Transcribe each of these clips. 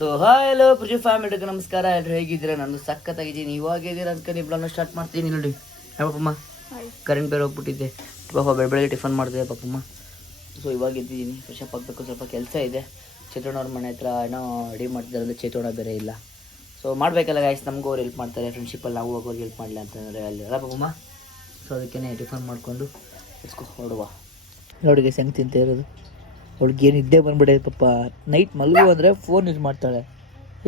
So hello ಪೃಥ್ವಿ ಫ್ಯಾಮಿಲಿಗೆ ನಮಸ್ಕಾರ. ಎಲ್ಲರೂ ಹೇಗಿದ್ದೀರಾ? ನಾನು ಸಖತ್ತಾಗಿದ್ದೀನಿ. ಇವಾಗಿದ್ದೀರಾ ಅಂತ ಇಬ್ಬಳನ್ನ ಸ್ಟಾರ್ಟ್ ಮಾಡ್ತೀನಿ ನೋಡಿ. ಪಾಪಮ್ಮ ಕರೆಂಟ್ ಬೇರೆ ಹೋಗ್ಬಿಟ್ಟಿದ್ದೆ. ಪಾಪ ಬೆಳಗ್ಗೆ ಟಿಫನ್ ಮಾಡಿದೆ ಪಾಪಮ್ಮ. ಸೊ ಇವಾಗ ಇದ್ದೀನಿ, ಫ್ರೆಶ್ ಅಪ್ ಆಗಬೇಕು. ಸ್ವಲ್ಪ ಕೆಲಸ ಇದೆ. ಚೇತೋಣವ್ರ ಮನೆ ಹತ್ರ ಏನೋ ರೆಡಿ ಮಾಡ್ತಿದ್ದಾರೆ ಅಂದರೆ ಚೇತೋಣ ಬೇರೆ ಇಲ್ಲ. ಸೊ ಮಾಡಬೇಕಲ್ಲ ಗಾಯ್ಸ್, ನಮಗೂ ಅವ್ರು ಹೆಲ್ಪ್ ಮಾಡ್ತಾರೆ. ಫ್ರೆಂಡ್ಶಿಪ್ಪಲ್ಲಿ ನಾವು ಹೋಗೋರಿಗೆ ಹೆಲ್ಪ್ ಮಾಡಲಿ ಅಂತಂದರೆ ಅಲ್ಲಿ ಅಲ್ಲ ಪಾಪಮ್ಮ. ಸೊ ಅದಕ್ಕೆ ಟಿಫನ್ ಮಾಡಿಕೊಂಡು ಹೊರಡುವ. ನೋಡಿ ಗೈಸ್ ಹೆಂಗೆ ತಿಂತ ಇರೋದು. ಅವಳಿಗೆ ಏನು ನಿದ್ದೆ ಬಂದ್ಬಿಟ್ಟೈತೆ ಪಾಪ. ನೈಟ್ ಮಲಗು ಅಂದರೆ ಫೋನ್ ಯೂಸ್ ಮಾಡ್ತಾಳೆ.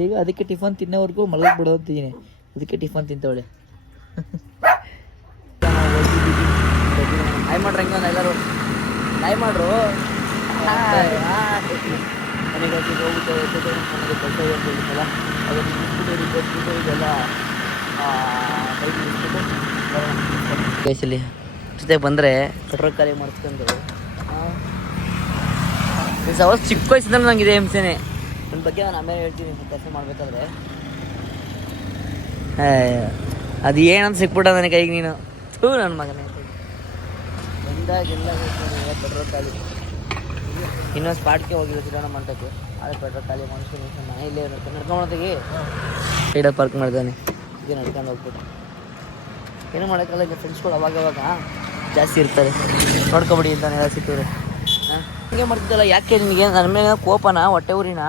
ಈಗ ಅದಕ್ಕೆ ಟಿಫನ್ ತಿನ್ನೋವರೆಗೂ ಮಲಗಿಬಿಡೋದು ಅಂತಿದ್ದೀನಿ. ಅದಕ್ಕೆ ಟಿಫನ್ ತಿಂತವಳೆ. ಹಾಯ್ ಮಾಡ್ರಿ ಹೆಂಗೆ ಎಲ್ಲರೂ ಹಾಯ್ ಮಾಡ್ರು. ಮನೆಗೆ ಹೋಗ್ಬಿಟ್ಟು ಮನೆಗೆ ಕೆಲಸ ಹೇಳ್ತಿದ್ದೀನಲ್ಲ ಅದನ್ನು ಬಿಟ್ಬಿಟ್ಟು ಇದೆಲ್ಲ ಬೇಸಲ್ಲಿ ಜೊತೆ ಬಂದರೆ ಪೆಟ್ರೋಲ್ ಖಾಲಿ ಮಾಡಿಸ್ಕೊಂಡು ಸವಾಲ್ ಚಿಕ್ಕ ವಯಸ್ಸಿಂದ ನಂಗಿದೆ ಹಿಂಸೆನೆ. ನನ್ನ ಬಗ್ಗೆ ನಾನು ಆಮೇಲೆ ಹೇಳ್ತೀನಿ ಕೆಲಸ ಮಾಡಬೇಕಾದ್ರೆ. ಅದು ಏನಂತ ಸಿಕ್ಬಿಟ್ಟ ನನ್ನ ಕೈಗೆ ನೀನು. ಥೂ ನನ್ನ ಮಗನೇ ಬಂದಾಗೆಲ್ಲ ಪೆಟ್ರೋಲ್ ಖಾಲಿ. ಇನ್ನೊಂದು ಸ್ಪಾಟ್ಗೆ ಹೋಗಿದ್ದು ಚಿರಾಣ ಮಂಟಕ್ಕೆ. ಆದರೆ ಪೆಟ್ರೋಲ್ ಖಾಲಿ ಮಾಡಿಸ್ಕೊಂಡು ಮನೆಯಲ್ಲೇ ಇರುತ್ತೆ. ನಡ್ಕೊಂಬಂತೆಗೆ ಸೈಡಲ್ಲಿ ಪಾರ್ಕ್ ಮಾಡಿದ್ದಾನೆ. ಇದು ನಡ್ಕೊಂಡು ಹೋಗ್ಬಿಟ್ಟು ಏನೂ ಮಾಡೋಕ್ಕಲ್ಲ. ಈಗ ಫ್ರೆಂಡ್ಸ್ಗಳು ಅವಾಗವಾಗ ಜಾಸ್ತಿ ಇರ್ತಾರೆ. ನೋಡ್ಕೊಬಿಡಿ ಅಂತಾನೆ ಎಲ್ಲ ಸಿಕ್ಕಿದ್ರೆ ಹಿಂಗೆ ಮಾಡ್ತಿದ್ದಲ್ಲ. ಯಾಕೆ ನಿನಗೆ ನನ್ನ ಮೇಲೆ ಕೋಪನ ಹೊಟ್ಟೆ ಊರಿನ?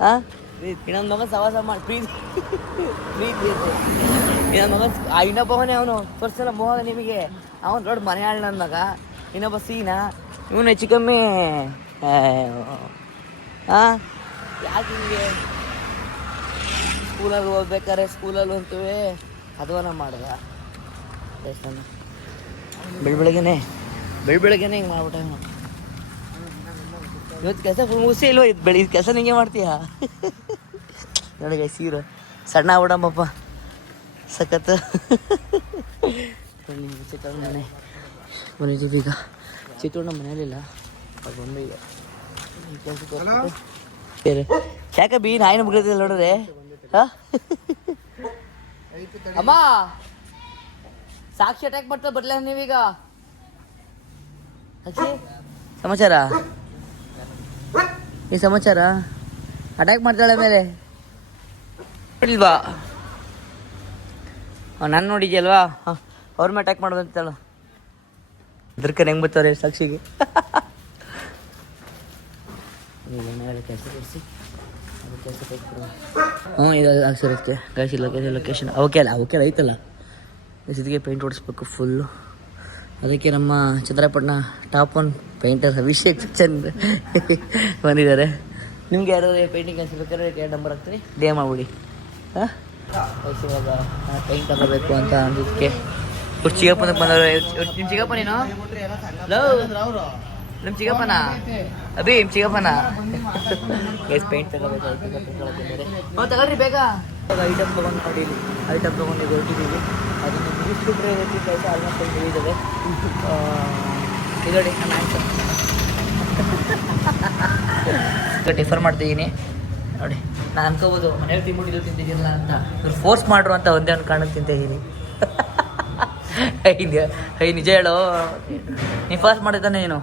ಹಾಂ ಇನ್ನೊಂದು ಮಗನ ಸವಾಸ ಮಾಡಿ ಪ್ರೀತಿ ಇನ್ನೊಂದು ಮಗನ ಇನ್ನೊಬ್ಬವನೇ ಅವನು ತೋರಿಸಲ್ಲ ಮೋಹ ನಿಮಗೆ. ಅವನು ದೊಡ್ಡ ಮನೆ ಆಳ್ ನನ್ನ ಮಗ. ಇನ್ನೊಬ್ಬ ಸೀನಾ ಇವನು ಹೆಚ್ಚು ಕಮ್ಮಿ. ಹಾಂ ಯಾಕೆ ನಿಮಗೆ ಸ್ಕೂಲಲ್ಲಿ ಹೋಗ್ಬೇಕಾರೆ ಸ್ಕೂಲಲ್ಲಿ ಹೋಗ್ತೀವಿ ಅದವನ್ನ ಮಾಡ್ದ ನಾನು ಬೆಳಗ್ಗೆನೆ ಹಿಂಗೆ ಮಾಡ್ಬಿಟ್ಟೆ. ಇವತ್ತು ಕೆಲಸ ಮುಗಿಸೇ ಇಲ್ವ? ಇದು ಬೆಳಿಗ್ಗೆ ಕೆಲಸ ನಿಂಗೆ ಮಾಡ್ತೀಯಾ? ನನಗೆ ಸೀರೆ ಸಣ್ಣ ಆಗ್ಬಿಡಮ್ಮಪ್ಪ ಸಖತ್ತು. ಚಿತ್ತೂರ್ಣ ಮನೆ ಬಂದಿದ್ದೀವಿ ಈಗ. ಚಿತ್ತೂರ್ಣ ಮನೇಲಿಲ್ಲ ಅದು ಬಂದು ಈಗ ಕೆಲಸ ಬೇರೆ ಯಾಕೆ ಬಿ ನಾಯಿನ ಮುಗಿದಿಲ್ಲ ನೋಡ್ರೆ. ಹಾಂ ಅಮ್ಮ ಸಾಕ್ಷಿ ಅಟ್ಯಾಕ್ ಮಾಡ್ತಾ ಬರ್ಲ ನೀವೀಗ. ಸಮಾಚಾರ ಈ ಸಮಾಚಾರ ಅಟ್ಯಾಕ್ ಮಾಡ್ತಾಳೆ ಮೇಲೆ ಇಲ್ವಾ? ನಾನು ನೋಡಿದ್ಯಲ್ವಾ ಅವ್ರ ಮೇಲೆ ಅಟ್ಯಾಕ್ ಮಾಡೋದಂತಾಳ. ಅದ್ರಕ್ಕೆ ಹೆಂಗೆ ಬರ್ತಾರೆ ಸಾಕ್ಷಿಗೆ. ಕೆಲಸ ಕೊಡಿಸಿ ಅದು ಕೆಲಸ ಕೊಟ್ಬಿಡು. ಹ್ಞೂ ಇದು ಆಗ್ಸಿರುತ್ತೆ ಗಾಯ್ಸ್. ಲೊಕೇಶನ್ ಅವಕ್ಕೆಲ್ಲ ಐತಲ್ಲ. ಇದಕ್ಕೆ ಪೇಂಟ್ ಹೊಡಿಸ್ಬೇಕು ಫುಲ್ಲು. ಅದಕ್ಕೆ ನಮ್ಮ Chandrapattana top one painter Abhishek Chand ಬಂದಿದ್ದಾರೆ. ನಿಮ್ಗೆ ಯಾರಾದ್ರು ಪೇಂಟಿಂಗ್ ಅನ್ಸ್ಬೇಕಾದ್ರೆ 2 ನಂಬರ್ ಹಾಕ್ತೀನಿ, ಡೇ ಮಾಡ್ಬಿಡಿ. ಹಾಂ ಇವಾಗ ಪೇಂಟ್ ತಗೋಬೇಕು ಅಂತ ಅಂದಿದ್ದಕ್ಕೆ ಚಿಗಪ್ಪನ ಬಂದವರು. ನಿಮ್ಮ ಚಿಗಪ್ಪ ನೀನು ನಮ್ಮ ಚಿಗಪ್ಪನ ಅಭಿ ನಿಮ್ಮ ಚಿಗಪ್ಪನ ಎಸ್ ಪೇಂಟ್ ತಗೋಬೇಕು. ತಗೊಳ್ರಿ ಬೇಗ. ಐಟಮ್ ತೊಗೊಂಡು ನೋಡಿ, ಐಟಮ್ ತೊಗೊಂಡು ಹೊರಟಿದ್ದೀವಿ. ಅದನ್ನು ಮುಗಿಸ್ಬಿಟ್ರೆ ಕೆಲಸ ಆಲ್ಮೋಸ್ಟ್ ಮುಗಿದಿದೆ. ಇದಡಿ ನನ್ನ ಆನ್ಸರ್. ಈಗ ಟಿಫರ್ ಮಾಡ್ತಿದ್ದೀನಿ ನೋಡಿ. ನಾನು ಅನ್ಕೋಬೋದು ಮನೇಲಿ ತಿಂದಿದ್ದಿಲ್ಲ ಅಂತ. ಇವ್ರು ಫೋರ್ಸ್ ಮಾಡ್ರು ಅಂತ ಒಂದೇ ಒಂದು ಕಾರಣಕ್ಕೆ ತಿಂತಿದ್ದೀನಿ. ನಿಜ ಹೇಳು, ನೀನು ಫೋರ್ಸ್ ಮಾಡಿದ್ದಾನೆ ನೀನು.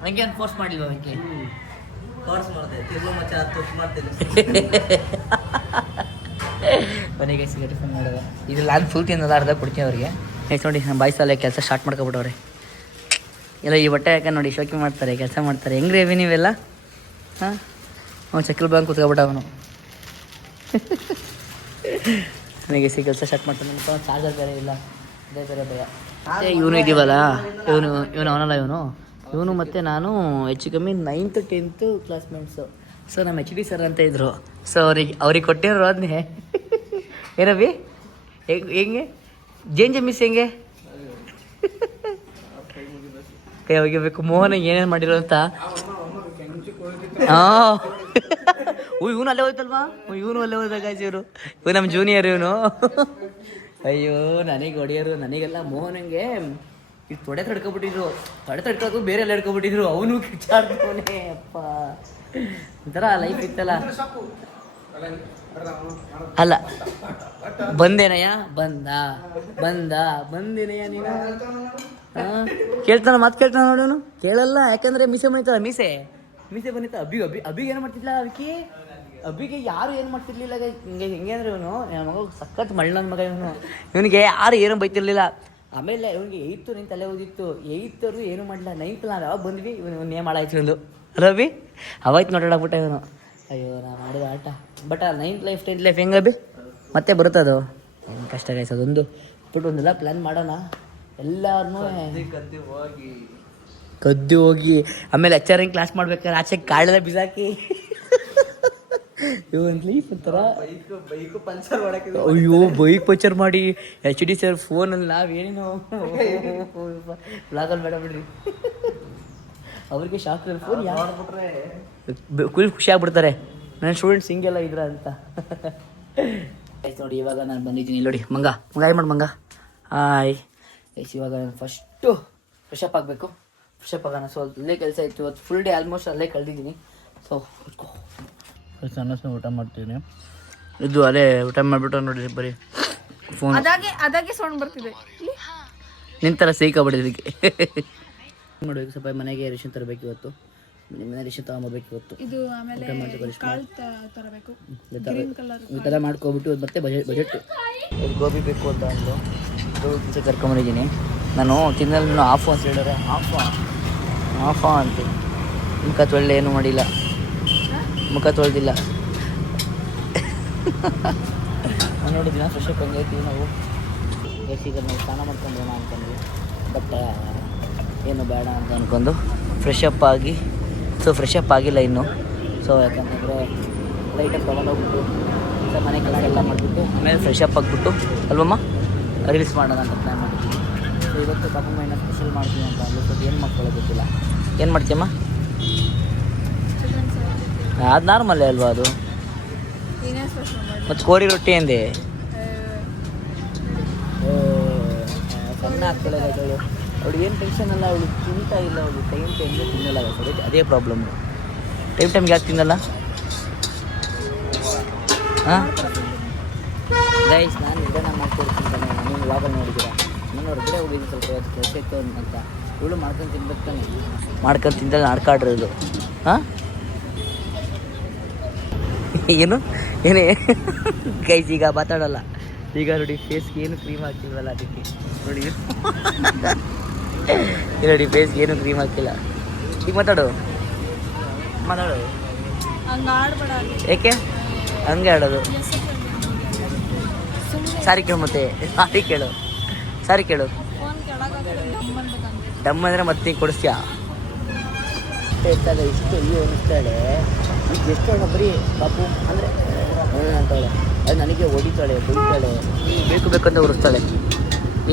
ನನಗೆ ಏನು ಫೋರ್ಸ್ ಮಾಡಿಲ್ವ? ಅವಕ್ಕೆ ಫೋರ್ಸ್ ಮಾಡಿದೆ. ಮನೆಗೆ ಸಿಗರೇಟ್ ಫೋನ್ ಮಾಡೋದು ಇದ್ರಲ್ಲಿ ನಾನು ಫುಲ್ ತಿನ್ನೋದು ಅರ್ಧ ಕೊಡ್ತೀನಿ ಅವ್ರಿಗೆ. ನೆಕ್ಸ್ಟ್ ನೋಡಿ ನಮ್ಮ ಬಾಯ್ಸಲ್ಲೇ ಕೆಲಸ ಸ್ಟಾರ್ಟ್ ಮಾಡ್ಕೊಬಿಟ್ಟವ್ರೆ ಎಲ್ಲ. ಈ ಬಟ್ಟೆ ಯಾಕೆ ನೋಡಿ ಶೋಕಿ ಮಾಡ್ತಾರೆ, ಕೆಲಸ ಮಾಡ್ತಾರೆ. ಹೆಂಗೆ ರೇವಿ ನೀವೆಲ್ಲ? ಹಾಂ ಅವ್ನು ಚಕ್ಕಲ್ ಬಂದು ಕೂತ್ಕೊಬಿಟ್ಟ ಅವನು. ನನಗೆ ಕೆಲಸ ಸ್ಟಾರ್ಟ್ ಮಾಡ್ತಾನೆ. ಚಾರ್ಜರ್ ಬೇರೆ ಇಲ್ಲ, ಅದೇ ಬೇರೆ ಭಯ. ಮತ್ತು ಇವನು ಇದೀವಲ್ಲ, ಇವನು ಅವನಲ್ಲ ಇವನು ಮತ್ತು ನಾನು ಹೆಚ್ಚು ಕಮ್ಮಿ 9th 10th ಕ್ಲಾಸ್ಮೇಟ್ಸು. ಸೊ ನಮ್ಮ HD ಸರ್ ಅಂತ ಇದ್ದರು. ಸೊ ಅವ್ರಿಗೆ ಕೊಟ್ಟಿರೋ ಅದನ್ನೇ ಏನವಿ ಹೆಂಗೆ ಮಿಸ್ ಹೆಂಗೆ ಕೈ ಹೋಗಿಬೇಕು. ಮೋಹನ್ ಏನೇನು ಮಾಡಿರೋ ಅಂತ. ಹಾಂ ಇವನು ಅಲ್ಲೇ ಹೋಯ್ತಲ್ವಾ? ಇವನು ಅಲ್ಲೇ ಹೋದಾಗ ಇವರು ನಮ್ಮ ಜೂನಿಯರ್ ಇವನು. ಅಯ್ಯೋ ನನಗೆ ಹೊಡೆಯೋರು ನನಗೆಲ್ಲ. ಮೋಹನಂಗೆ ಈಗ ತೊಡೆ ತಡ್ಕೊಬಿಟ್ಟಿದ್ರು. ತಡ್ಕೊಳಕ್ಕೂ ಬೇರೆ ಎಲ್ಲ ಹಿಡ್ಕೊಬಿಟ್ಟಿದ್ರು. ಅವನು ಕಿಚ್ಚಾಡ್ತಾನೆ. ಅಪ್ಪ ಒಂಥರ ಲೈಫ್ ಇತ್ತಲ್ಲ. ಅಲ್ಲ ಬಂದೇನಯ್ಯ ಬಂದೇನಯ್ಯ ನೀನು. ಹಾಂ ಕೇಳ್ತಾನ ಮಾತು ಕೇಳ್ತಾನ ನೋಡೋನು. ಕೇಳಲ್ಲ, ಯಾಕಂದರೆ ಮೀಸೆ ಬಂದಿತ್ತಲ್ಲ. ಮೀಸೆ ಬಂದಿತ್ತ. ಅಬಿಗೆ ಏನು ಮಾಡ್ತಿದ್ಲ ಅದಕ್ಕೆ ಅಭಿಗೆ ಯಾರು ಏನು ಮಾಡ್ತಿರ್ಲಿಲ್ಲ ಹೆಂಗೆ ಅಂದ್ರೆ ಇವನು ನನ್ನ ಮಗ ಸಖತ್ ಮಳ್ಳ ನನ್ನ ಮಗ ಇವನಿಗೆ ಯಾರು ಏನು ಬೈತಿರ್ಲಿಲ್ಲ. ಆಮೇಲೆ ಇವನಿಗೆ 8th ನಿಂತ ತಲೆ ಓದಿತ್ತು. 8th ಏನು ಮಾಡಲಿಲ್ಲ. 9th ನಾವು ಯಾವಾಗ ಬಂದ್ವಿ ಇವನು ನೇಮ್ ಮಾಡಾಯ್ತು ಒಂದು ರವಿ ಅವಾಯ್ತು ನೋಡಾಡ್ಬಿಟ್ಟ ಇವನು. ಅಯ್ಯೋ ನಾ ಮಾಡಿದ ಆಟ. ಬಟ್ ಆ 9th ಲೈಫ್ 10th ಲೈಫ್ ಹೆಂಗೆ ಅಭಿ ಮತ್ತೆ ಬರುತ್ತದು ಏನು ಕಷ್ಟ ಗಾಯ್ಸೋದು. ಬಿಟ್ಟು ಒಂದೆಲ್ಲ ಪ್ಲ್ಯಾನ್ ಮಾಡೋಣ ಎಲ್ಲಾರನ್ನೂ ಕದ್ದು ಹೋಗಿ ಆಮೇಲೆ HRM ಕ್ಲಾಸ್ ಮಾಡ್ಬೇಕಾದ್ರೆ ಆಚೆ ಕಾಳೆಲ್ಲ ಬಿಸಾಕಿ ಅಯ್ಯೋ ಬೈಕ್ ಪಂಚರ್ ಮಾಡಿ HD ಸರ್ ಫೋನಲ್ಲಿ ನಾವೇನೇನು ಬ್ಲಾಗಲ್ಲಿ ಬೇಡ ಬಿಡ್ರಿ ಅವ್ರಿಗೆ ಶಾಕ್ ಫೋನ್ ಯಾರು ಫುಲ್ ಖುಷಿ ಆಗ್ಬಿಡ್ತಾರೆ ನನ್ನ ಸ್ಟೂಡೆಂಟ್ಸ್ ಹಿಂಗೆಲ್ಲ ಇದ್ರ ಅಂತ. ಆಯ್ತು ನೋಡಿ ಇವಾಗ ನಾನು ಬಂದಿದ್ದೀನಿ ನೋಡಿ ಮಂಗ ಹಾಯ್ ಮಾಡಿ ಮಂಗ ಹಾಯ್. ಇವಾಗ ನಾನು ಫಸ್ಟು ಫ್ರೆಶಪ್ ಆಗಬೇಕು. ಫ್ರೆಶಪ್ ಆಗೋಣ. ಸೊ ಅಲ್ಲೇ ಕೆಲಸ ಇತ್ತು ಇವತ್ತು ಫುಲ್ ಡೇ ಆಲ್ಮೋಸ್ಟ್ ಅಲ್ಲೇ ಕಳೆದಿದ್ದೀನಿ. ಸೊ ಅನ್ನಸ್ನ ಊಟ ಮಾಡ್ತೀನಿ. ಇದು ಅದೇ ಊಟ ಮಾಡಿಬಿಟ್ಟು ನೋಡಿ ಬರೀ ಫೋನ್ ಅದಾಗೆ ಸೌಂಡ್ ಬರ್ತಿದೆ. ನಿಂತರ ಸೇಕಾಗ್ಬಿಟ್ಟಿದ್ದಕ್ಕೆ ಮಾಡಬೇಕು. ಸ್ವಲ್ಪ ಮನೆಗೆ ರೇಷನ್ ತರಬೇಕು ಇವತ್ತು. ನಿಮ್ಮನೆ ರೇಷನ್ ತಗೊಂಬರ್ಬೇಕು ಇವತ್ತು. ಇದು ಆಮೇಲೆ ಕಾಳು ತರಬೇಕು. ಈ ಥರ ಮಾಡ್ಕೊಬಿಟ್ಟು ಮತ್ತೆ ಬಜೆಟ್ ಗೋಬಿ ಬೇಕು ಅಂತ ಅಂದು ಗೋಬಿ ಕರ್ಕೊಂಬಂದಿದ್ದೀನಿ. ನಾನು ತಿನ್ನಲು ಆಫು ಅಂತ ಹೇಳಿದ್ರೆ ಆಫ ಅಂತ ಮುಖ ತೊಳ್ಳೆ ಏನೂ ಮಾಡಿಲ್ಲ. ಮುಖ ತೊಳೆದಿಲ್ಲ ನಾನು ನೋಡಿದ್ದೀನ ಫ್ರೆಶಪ್ ಹಂಗೈತೀವಿ ನಾವು. ಈಗ ನಾವು ಸ್ನಾನ ಮಾಡ್ಕೊಂಡ್ರೋಣ ಅಂದ್ಕೊಂಡ್ವಿ. ಬಟ್ ಏನು ಬೇಡ ಅಂತ ಅಂದ್ಕೊಂಡು ಫ್ರೆಶಪ್ ಆಗಿ ಫ್ರೆಶಪ್ ಆಗಿಲ್ಲ ಇನ್ನು. ಸೊ ಯಾಕಂತಂದರೆ ಲೈಟಾಗಿ ತೊಗೊಂಡೋಗ್ಬಿಟ್ಟು ಮನೆ ಕೆಲಸ ಮಾಡಿಬಿಟ್ಟು ಆಮೇಲೆ ಫ್ರೆಶಪ್ ಆಗಿಬಿಟ್ಟು ಅಲ್ವಮ್ಮ ರೀಲ್ಸ್ ಮಾಡೋಣ ಅಂತ ಪ್ಲ್ಯಾನ್ ಮಾಡಿದ್ದೀವಿ. ಸೊ ಇವತ್ತು ಪಾಪಮ್ಮ ಏನೋ ಸ್ಪೆಷಲ್ ಮಾಡ್ತೀನಿ ಅಂತ ಅಂದು ಸ್ವಲ್ಪ ಏನು ಮಾಡ್ಕೊಳ್ಳೋ ಗೊತ್ತಿಲ್ಲ. ಏನು ಮಾಡ್ತೀಯಮ್ಮ? ಅದು ನಾರ್ಮಲ್ಲೇ ಅಲ್ವಾ ಅದು. ಮತ್ತು ಕೋರಿ ರೊಟ್ಟಿ ಅಂದೆ ಸಣ್ಣ ಆಗ್ತಾಳೆ ಅವಳು ಏನು ಟೆನ್ಷನ್ ಅಲ್ಲ. ಅವಳು ತಿಂತಾ ಇಲ್ಲ. ಅವಳು ಟೈಮ್ಗೆ ತಿನ್ನಲ್ಲ. ಅದೇ ಪ್ರಾಬ್ಲಮ್ಮು. ಟೈಮ್ಗೆ ಯಾಕೆ ತಿನ್ನಲ್ಲ? ಹಾಂ ಗೈಸ್ ನಾನು ನಿಧಾನ ಮಾಡ್ಕೊಡ್ತೀನಿ. ನೀವು ವ್ಲಾಗಲ್ಲಿ ನೋಡಿದ್ದೀರಾ. ನಾನು ಹೊರಗಡೆ ಹೋಗಿದ್ದೀನಿ ಸ್ವಲ್ಪ ಇವತ್ತು ಕೆಲಸ ಇತ್ತು ಅಂತ. ಇವಳು ಮಾಡ್ಕೊಂಡು ತಿನ್ಬೇಕು ತಾನೆ. ಮಾಡ್ಕೊಂಡು ತಿಂದಲ್ಲಿ ಆಡ್ಕಾಡ್ರದು. ಹಾಂ ಏನು ಏನೇ ಗೈಸ್ ಈಗ ಮಾತಾಡೋಲ್ಲ. ಈಗ ನೋಡಿ ಫೇಸ್ಗೆ ಏನು ಕ್ರೀಮ್ ಹಾಕಿಲ್ವಲ್ಲ ಅದಕ್ಕೆ ನೋಡಿ. ನೋಡಿ ಫೇಸ್ಗೆ ಏನು ಕ್ರೀಮ್ ಹಾಕಿಲ್ಲ. ಈಗ ಮಾತಾಡು ಏಕೆ ಹಂಗೆ ಆಡೋದು? ಸಾರಿ ಕೇಳು ಮತ್ತೆ ಸಾರಿ ಕೇಳು ಡಮ್ ಅಂದರೆ ಮತ್ತೆ ಕೊಡಿಸ್ತೀಯಾ? ಇಷ್ಟಾಗ ಇಷ್ಟು ಅಯ್ಯೋ ಅನ್ನಿಸ್ತಾಳೆ. ಈಗ ಎಷ್ಟು ಬರೀ ಪಾಪು ಅಂದರೆ ಅಂತಾಳೆ. ಅದು ನನಗೆ ಹೊಡಿತಾಳೆ ಬೈತಾಳೆ ಬೇಕಂತ ಉರಿಸ್ತಾಳೆ.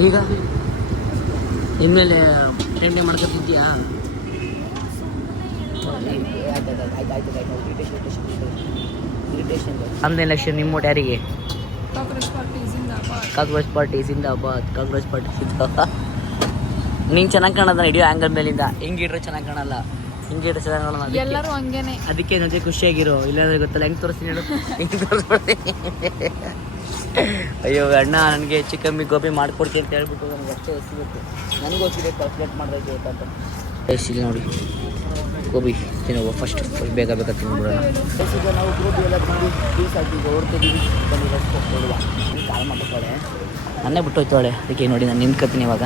ಈಗ ಇನ್ಮೇಲೆ ಟೈಮ್ ಮಾಡ್ಕೊತಿದ್ಯಾ? ನಮ್ದು ಎಲೆಕ್ಷನ್ ನಿಮ್ಮ ಓಟ್ ಯಾರಿಗೆ? ಕಾಂಗ್ರೆಸ್ ಪಾರ್ಟಿ ಜಿಂದಾಬಾದ್. ಕಾಂಗ್ರೆಸ್ ಪಾರ್ಟಿ ಜಿಂದಾಬಾದ್. ನೀನು ಚೆನ್ನಾಗಿ ಕಾಣೋದ ಹಿಡಿಯೋ ಆ್ಯಂಗಲ್ ಮೇಲಿಂದ. ಹೆಂಗಿಡ್ರೆ ಚೆನ್ನಾಗಿ ಕಾಣಲ್ಲ. ಹಿಂಗಿಡ್ರೆ ಚೆನ್ನಾಗಿ ಕಾಣಲ್ಲ. ಎಲ್ಲರೂ ಹಂಗೇನೆ. ಅದಕ್ಕೆ ನನಗೆ ಖುಷಿಯಾಗಿರೋ. ಇಲ್ಲಾಂದ್ರೆ ಗೊತ್ತಲ್ಲ ಹೆಂಗೆ ತೋರಿಸ್ತೀನಿ ಹೇಳು. ಹೆಂಗೆ ತೋರಿಸ್ಬಿಡ್ತೀನಿ. ಅಯ್ಯೋ ಅಣ್ಣ ನನಗೆ ಹೆಚ್ಚು ಕಮ್ಮಿ ಗೋಬಿ ಮಾಡ್ಕೊಡ್ತೀನಿ ಅಂತ ಹೇಳ್ಬಿಟ್ಟು ನನಗೆ ಅಷ್ಟೇ ಎಸಿಬೇಕು. ನನಗೂ ಹೋಗ್ತಿದೆ ಕ್ಯಾಲ್ಕುಲೇಟ್ ಮಾಡೋದಕ್ಕೆ ಅಂತ ಎಸಿಲ್ಲ ನೋಡಿ. ಗೋಬಿ ತಿನ್ನೋ ಫಸ್ಟ್ ಬೇಗ ತಿನ್ಬಿಡೋಣ. ಈಗ ನಾವು ಗೋಬಿ ಎಲ್ಲ ತಿಂದು ಪೀಸ್ ಹಾಕಿದ್ದು ಹೊಡ್ತಿದ್ದೀವಿ. ಬಂದಿರೋಷ್ಟು ಕೊಡುವ ಕಾಲು ಮಾಡ್ತಾಳೆ. ನನ್ನೇ ಬಿಟ್ಟು ಹೋಯ್ತಾಳೆ. ಅದಕ್ಕೆ ನೋಡಿ ನಾನು ನಿಂತ್ಕೊತೀನಿ ಇವಾಗ.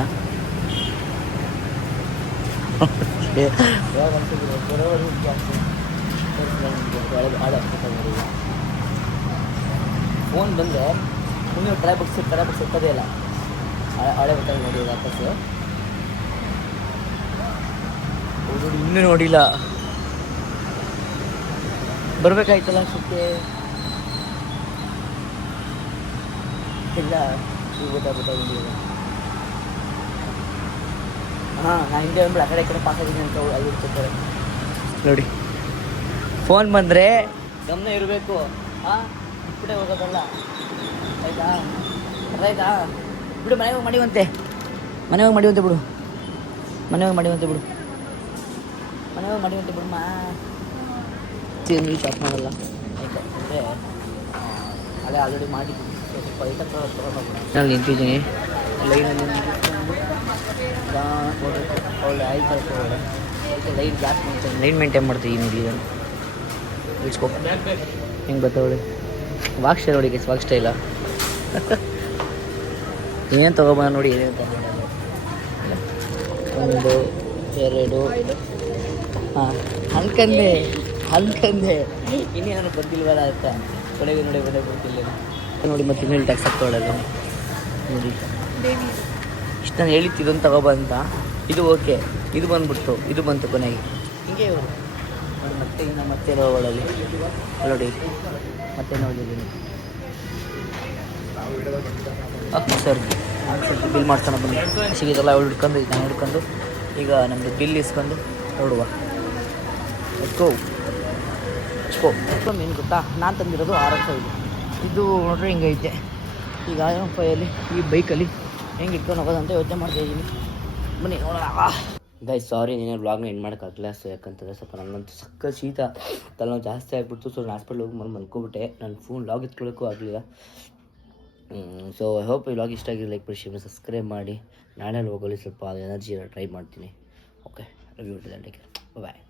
ಫೋನ್ ಬಂದರೆ ಮುಂದೆ ತಲೆ ಬಗ್ಸಿ ಇರ್ತದೇ ಇಲ್ಲ. ಹಳೆ ಬರ್ತಾರೆ ನೋಡಿ ವಾಪಸ್. ನೋಡಿ ಇನ್ನೂ ನೋಡಿಲ್ಲ. ಬರಬೇಕಾಯ್ತಲ್ಲ ಸುತ್ತೆ ಇಲ್ಲ. ಗೊತ್ತಾಗಿಲ್ಲ. ಹಾಂ ನಾನು ಹಿಂದೆ ಬಂದ್ಬಿಟ್ಟು ಆ ಕಡೆ ಪಾಸ್ ಆಗಿದ್ದೀನಿ ಅಂತ ಆಗಿರ್ತಾರೆ ನೋಡಿ. ಫೋನ್ ಬಂದರೆ ಗಮನ ಇರಬೇಕು. ಹಾಂ ಇಪ್ಪಡೆ ಹೋಗೋದಲ್ಲ. ಆಯಿತಾ ಆಯ್ತಾ ಬಿಡು. ಮನೆಗೆ ಹೋಗಿ ಮಾಡಿವಂತೆ ಬಿಡು. ಮನೆಗೆ ಹೋಗಿ ಮಾಡಿವಂತೆ ಬಿಡಮ್ಮ. ನೀವು ಶಾಪ್ ಮಾಡಲ್ಲ ಆಯಿತಾ? ಅಂದರೆ ಅದೇ ಆಲ್ರೆಡಿ ಮಾಡಿದ್ದೀನಿ. ಸ್ವಲ್ಪ ಐಟಮ್ ನಾನು ನಿಂತಿದ್ದೀನಿ ಲೈನಲ್ಲಿ ಒಳ್ಳೆ ಆಯ್ತು. ಒಳ್ಳೆ ಲೈನ್ ಗ್ಯಾಪ್ ಲೈನ್ ಮೇಂಟೈನ್ ಮಾಡ್ತೀವಿ ನೋಡಿ. ಇದನ್ನು ಇಟ್ಸ್ಕೊ ಹೆಂಗೆ ಬರ್ತಾವಳಿ ವಾಕ್ ಸ್ಟೈಲ್ ನೋಡಿ ಗೈಸ್, ವಾಕ್ ಸ್ಟೈಲ ಏನೇನು ತೊಗೊಬಂದ ನೋಡಿ, ಏನೇನು ತೊಗೊಂಡು 1 2 ಹಾಂ ಅನ್ಕಂದೆ ಇನ್ನೇನು ಬಂದಿಲ್ವಲ್ಲ ಅಂತ ಕೊನೆಗೆ ನೋಡಿ ಬರ್ತಿಲ್ಲ ನೋಡಿ. ಮತ್ತೆ ಇನ್ನೇನು ಟ್ಯಾಕ್ಸ್ ಹಾಕ್ಕೊಳ್ಳಲ್ಲ ನೋಡಿ. ಇಷ್ಟು ನಾನು ಹೇಳಿತ್ತು ಇದೊಂದು ತಗೊಬಂತ, ಇದು ಓಕೆ, ಇದು ಬಂದ್ಬಿಡ್ತು, ಇದು ಬಂತು ಕೊನೆಗೆ. ಹಿಂಗೆ ಇವರು ಮತ್ತೆ ಇನ್ನು ಮತ್ತೆ ರೋಗಳಲ್ಲಿ ನೋಡಿ ಮತ್ತೆ ನೋಡಿದ್ದೀನಿ. ಸರ್ ಬಿಲ್ ಮಾಡ್ತಾನೆ ಬನ್ನಿ. ಸಿಗಿದಲ್ಲ ಅವಳು ಹಿಡ್ಕೊಂಡು ನಾನು ಹಿಡ್ಕೊಂಡು ಈಗ ನಮ್ಮದು ಬಿಲ್ ಇಸ್ಕೊಂಡು ನೋಡುವ. ಎಸ್ಕೋ ಏನು ಗೊತ್ತಾ, ನಾನು ತಂದಿರೋದು RS5. ಇದು ನೋಡ್ರಿ ಹಿಂಗೈತೆ. ಈಗ RS5ಅಲ್ಲಿ ಈ ಬೈಕಲ್ಲಿ ಹೆಂಗೆ ಇಟ್ಕೊಂಡು ಹೋಗೋದಂತ ಯೋಚನೆ ಮಾಡ್ತಾಯಿದ್ದೀನಿ. ಬನ್ನಿ ನೋಡೋಣ. ಗೈಸ್ ಸಾರಿ, ನೀನು ವ್ಲಾಗ್ನ ಎಂಡ್ ಮಾಡೋಕ್ಕಾಗಲ್ಲ. ಸೊ ಯಾಕಂತಂದರೆ ಸ್ವಲ್ಪ ನನಗಂತೂ ಸಕ್ಕ ಶೀತ, ತಲೆನೋವು ಜಾಸ್ತಿ ಆಗಿಬಿಡ್ತು. ಸೊ ನಾನು ಹಾಸ್ಪಿಟ್ಲ್ ಹೋಗಿ ಮಲ್ಕೊಬಿಟ್ಟೆ. ನನ್ನ ಫೋನ್ ಲಾಗ್ ಎತ್ಕೊಳ್ಳೋಕ್ಕೂ ಆಗಲಿಲ್ಲ. ಸೊ ಐ ಹೋಪ್ ಈ ವ್ಲಾಗ್ ಇಷ್ಟ ಆಗಿ ಲೈಕ್ ಮಾಡಿ, ಶೇರ್, ಸಬ್ಸ್ಕ್ರೈಬ್ ಮಾಡಿ. ನಾಳೆ ಹೋಗಲಿ ಸ್ವಲ್ಪ ಎನರ್ಜಿ ಟ್ರೈ ಮಾಡ್ತೀನಿ. ಓಕೆ, ರಿವ್ಯೂ ಟೇಕ್ ಕೇರ್, ಬಾಯ್.